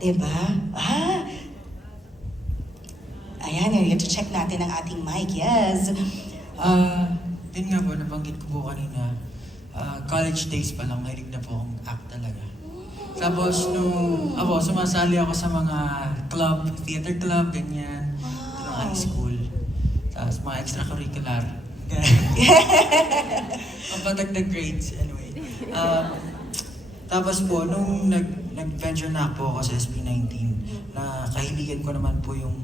Diba? Ayan, check natin ang ating mic. Yes. Din nga po, nabanggit ko po kanina, college days pa lang, mahilig na po akong act talaga. Tapos nung sumasali ako sa mga club, theater club, ganyan, nung high school. Tapos mga extracurricular. Ang patagdag grades, anyway. Tapos po, nung nag-venture na po ako sa SB19, na kahiligan ko naman po yung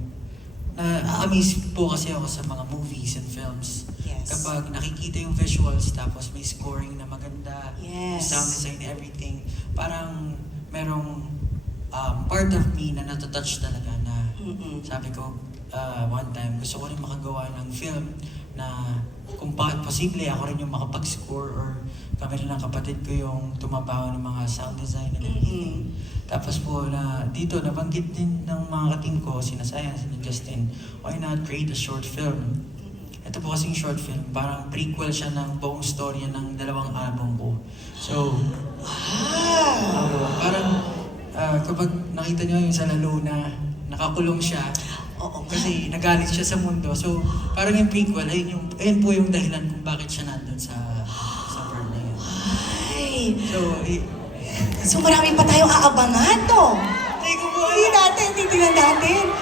amaze po kasi ako sa mga movies and films. Yes. Kapag nakikita yung visuals, tapos may scoring na maganda, Yes. sound design, everything, parang merong part of me na natatouch talaga na sabi ko, one time, gusto ko rin makagawa ng film na kung posible ako rin yung makapag-score or kami rin ng kapatid ko yung tumabaho ng mga sound design and everything. Tapos po dito nabanggit din ng mga kating ko, sina Sayan, sina Justin, why not create a short film? Ito po kasing short film, parang prequel siya ng buong storya ng dalawang album ko. So, parang kapag nakita nyo yung sa Luna, nakakulong siya. Kasi nagalit siya sa mundo. So, parang yung prequel, ayun po yung dahilan kung bakit siya nandun sa part na yun. Ay! So, So marami pa tayong aabangan, no? Hindi natin, titignan natin.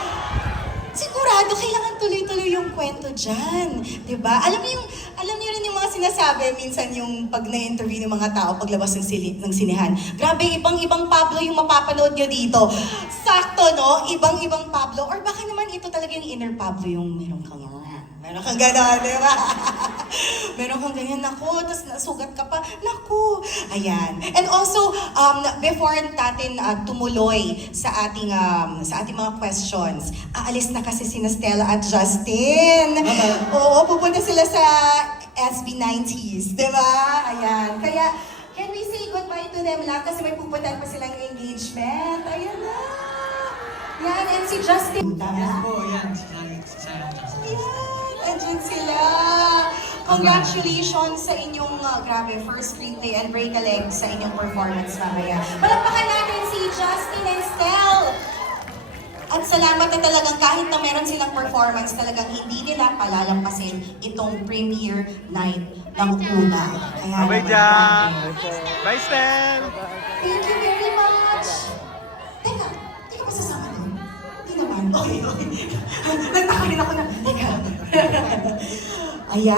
Sigurado, kailangan tuloy-tuloy yung kwento dyan. Diba? Alam niyo rin yung mga sinasabi, minsan yung pag na-interview ng mga tao paglabas ng sinehan. Grabe, ibang-ibang Pablo yung mapapanood nyo dito. Sakto, no? Ibang-ibang Pablo. Or baka naman ito talaga yung inner Pablo, yung meron kang gano'n, di ba? Meron kang ganyan, naku, tapos nasugat ka pa, naku. Ayan. And also, before natin tumuloy sa ating mga questions, aalis na kasi sina Stella at Justin. Oo, pupunta sila sa SB90s, di ba? Ayan. Kaya, can we say goodbye to them lang? Kasi may pupuntahan pa silang engagement. Ayan na. Yan, and si Justin. yes po, yan. Si Sayan, Justin. Ayan. Andyan sila. Congratulations sa inyong, grabe, first screenplay and break a leg sa inyong performance mamaya. Palakpakan natin si Justin and Stel. At salamat na talagang kahit na meron silang performance, talagang hindi nila palalampasin itong premiere night ng una. Kaya Bye, naman, Jan! grabe. Bye, Stel! Thank you very much. Teka ba sasama nun? Hindi naman. Okay. Nagtaka rin ako na, teka. Ayan.